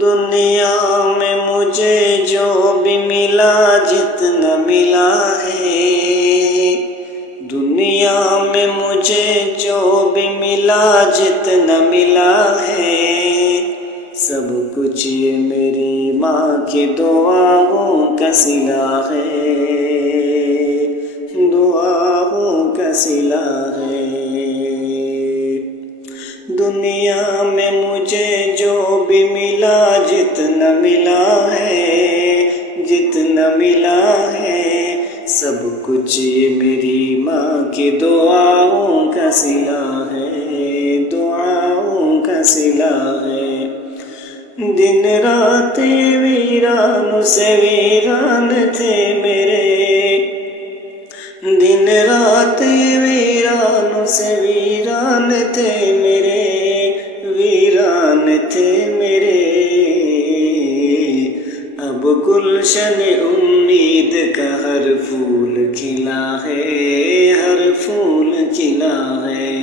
دنیا میں مجھے جو بھی ملا جتنا ملا ہے، دنیا میں مجھے جو بھی ملا جتنا ملا ہے، سب کچھ یہ میری ماں کی دعاؤں کا صلہ ہے، دعاؤں کا صلہ ہے۔ دنیا میں مجھے جو بھی ملا جتنا ملا ہے، جتنا ملا ہے، سب کچھ یہ میری ماں کی دعاؤں کا صلہ ہے، دعاؤں کا صلہ ہے۔ دن رات ویران سے ویران تھے میرے، دن رات ویران سے ویران تھے میرے، ویران تھے میرے۔ اب گلشن امید کا ہر پھول کھلا ہے، ہر پھول کھلا ہے۔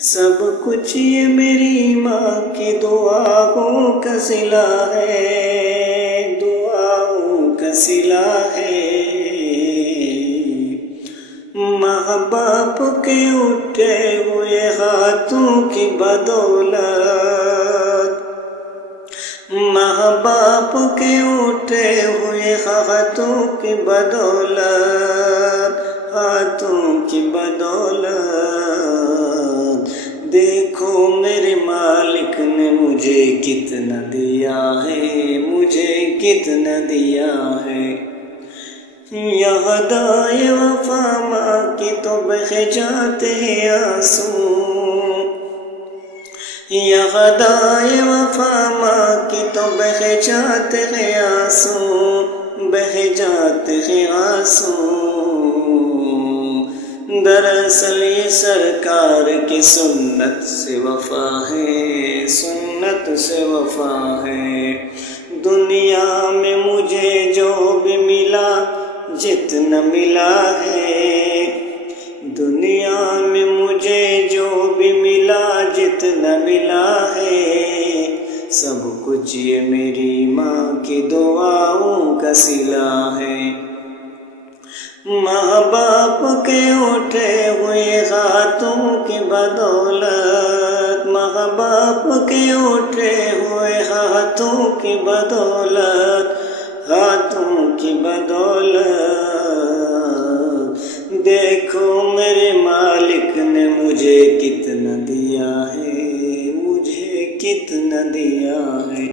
سب کچھ یہ میری ماں کی دعاؤں کا صلہ ہے، دعاؤں کا صلہ ہے۔ ماں باپ کے اٹھے ہوئے ہاتھوں کی بدولت، ماں باپ کے اٹھے ہوئے ہاتھوں کی بدولت، ہاتھوں کی بدولت، دیکھو میرے مالک نے مجھے کتنا دیا ہے، مجھے کتنا دیا ہے۔ یاد آئے وفا ماں کی تو بہہ جاتے ہیں آنسو، یاد آئے وفا ماں کی تو بہہ جاتے ہیں آنسو، بہہ جاتے ہیں آنسو۔ دراصل یہ سرکار کی سنت سے وفا ہے، سنت سے وفا ہے۔ دنیا میں مجھے جو بھی ملا جتنا ملا ہے، دنیا میں مجھے جو بھی ملا جتنا ملا ہے، سب کچھ یہ میری ماں کی دعاؤں کا صلہ ہے۔ ماں باپ کے اٹھے ہوئے ہاتھوں کی بدولت، ماں باپ کے اٹھے ہوئے ہاتھوں کی بدولت، ہاتھوں کی بدولت، دیکھو میرے مالک نے مجھے کتنا دیا ہے، مجھے کتنا دیا ہے۔